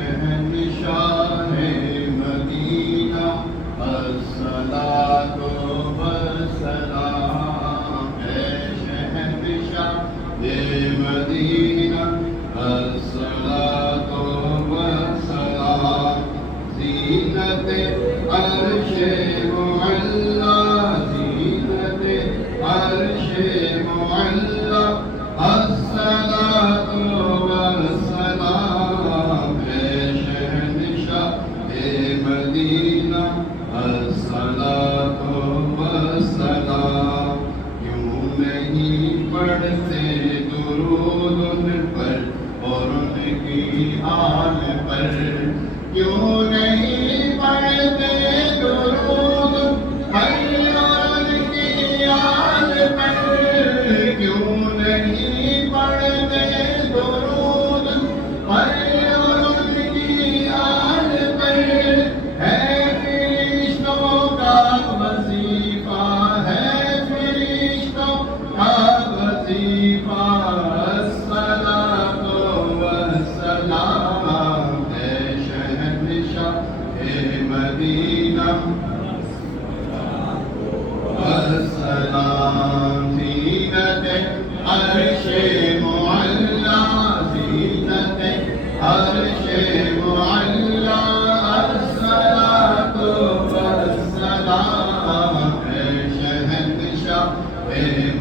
شہنشاہ مدینہ الصلاۃ والسلام، اے شہنشاہ مدینہ الصلاۃ والسلام، زینت عرش معلا، زینت عرش معلا، الصلاۃ والسلام، اے شہنشاہ مدینہ الصلاۃ والسلام، کیوں نہیں پڑھتے درود ان پر اور ان کی آل پر، کیوں نہیں پڑھتے درود پر اور ان کی آل پر، کیوں نہیں پڑھتے درود پر اور ان کی آل پر، ہے فرشتوں کا وظیفہ، ہے فرشتوں کا وظیفہ، الصلاۃ والسلام، اے شہنشاہ مدینہ والسلام، زینت عرش معلا، زینت عرش معلا، الصلاۃ والسلام، اے شہنشاہ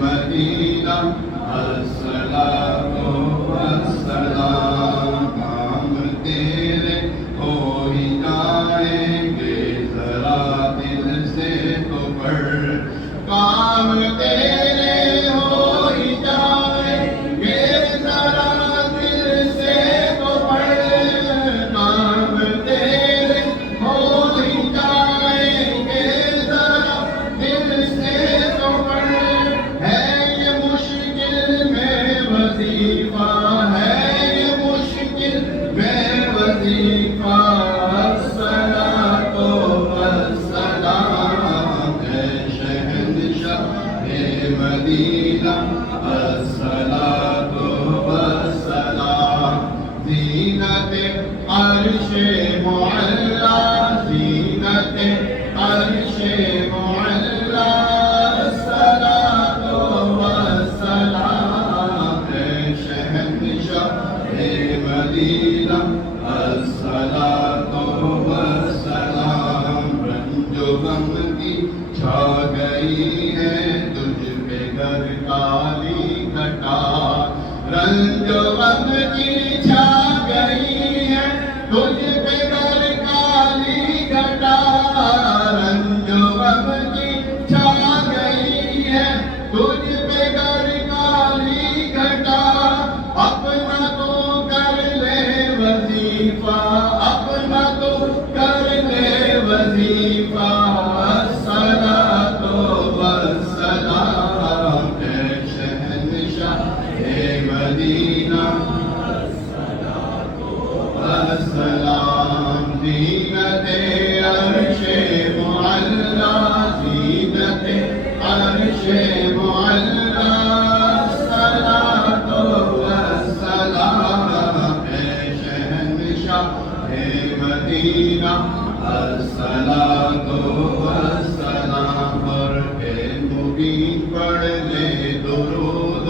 مدینہ الصلاۃ والسلام، کام تیرے ہو ہی جائیں گے ذرا دل سے تو پڑھ، کام تیرے ہو ہی جائیں گے ذرا دل سے تو پڑھ، کام تیرے ہو ہی جائیں گے ذرا دل سے تو پڑھ، ہے یہ مشکل میں وظیفہ، ہے یہ مشکل میں وظیفہ، الصلاۃ والسلام، اے شہنشاہ مدینہ الصلاۃ والسلام، زینت عرش معلا، زینت عرش معلا، الصلاۃ والسلام، اے شہنشاہ مدینہ الصلاۃ والسلام، رنج و غم کی چھا گئی ہے تجھ پہ گر کالی گھٹا، رنج و غم کی چھا گئی ہے تجھ پہ گر کالی گھٹا، رنج و غم کی چھا گئی ہے تجھ پہ گر کالی گھٹا، اپنا تو کر لے وظیفہ، اپنا تو کر لے وظیفہ، الصلاۃ والسلام، اے شہنشاہ مدینہ السلام، زینت عرش معلا، زینت عرش معلا، الصلاۃ والسلام، اے شہنشاہ مدینہ الصلاۃ والسلام، اور اے مبین پڑھ لے درود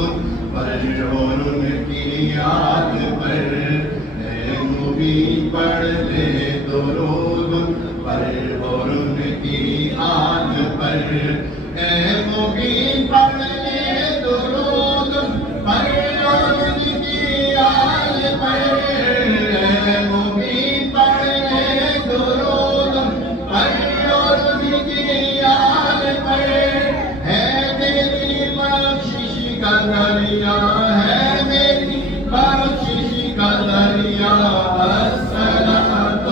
پر اور ان کی یاد پر، اے مبین پڑھ لے درود پر اور ان کی آل پر، اے مبین پڑھ لے درود پر اور ان کی آل پر، اے مبین پڑھ لے درود پر اور ان کی آل پر، ہے تیری بخشش کا دریا، ہے میری بخشش کا دریا، الصلاۃ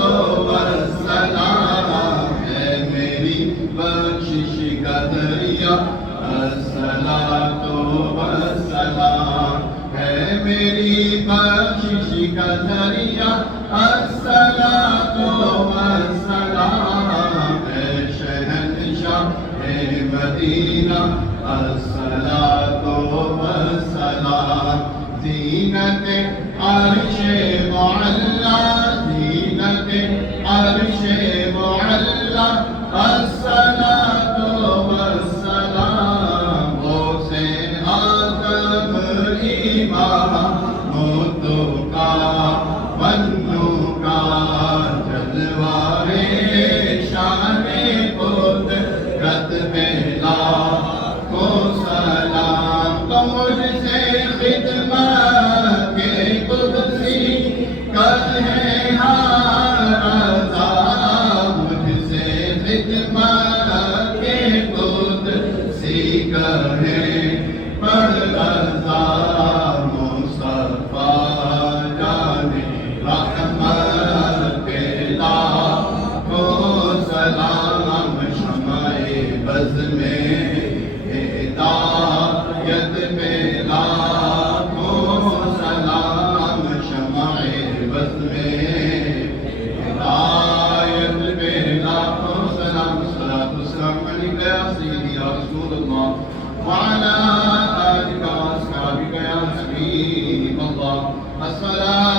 والسلام، ہے میری بخشش کا دریا، الصلاۃ والسلام، ہے میری بخشش کا دریا، الصلاۃ والسلام، اے شہنشاہ مدینہ الصلاۃ والسلام، زینت عرش معلا، محمودوں کا بنوں کا جلوارے شان قدرت میں لاکھوں سلام تو مجھ سے خدمت کے قدسی کر ہے ہر رضا مجھ سے خدمت کے قدسی کر ہے پر رضا مصطفیٰ جان رحمت پہ لاکھوں سلام شمع بز میں ہدایت پہ لاکھوں سلام شمع بز میں ہدایت پہ لاکھوں سلام الصلاۃ والسلام علیک یا سیدی یا رسول اللہ وعلى آلك وأصحابك يا حبيب الله الصلاة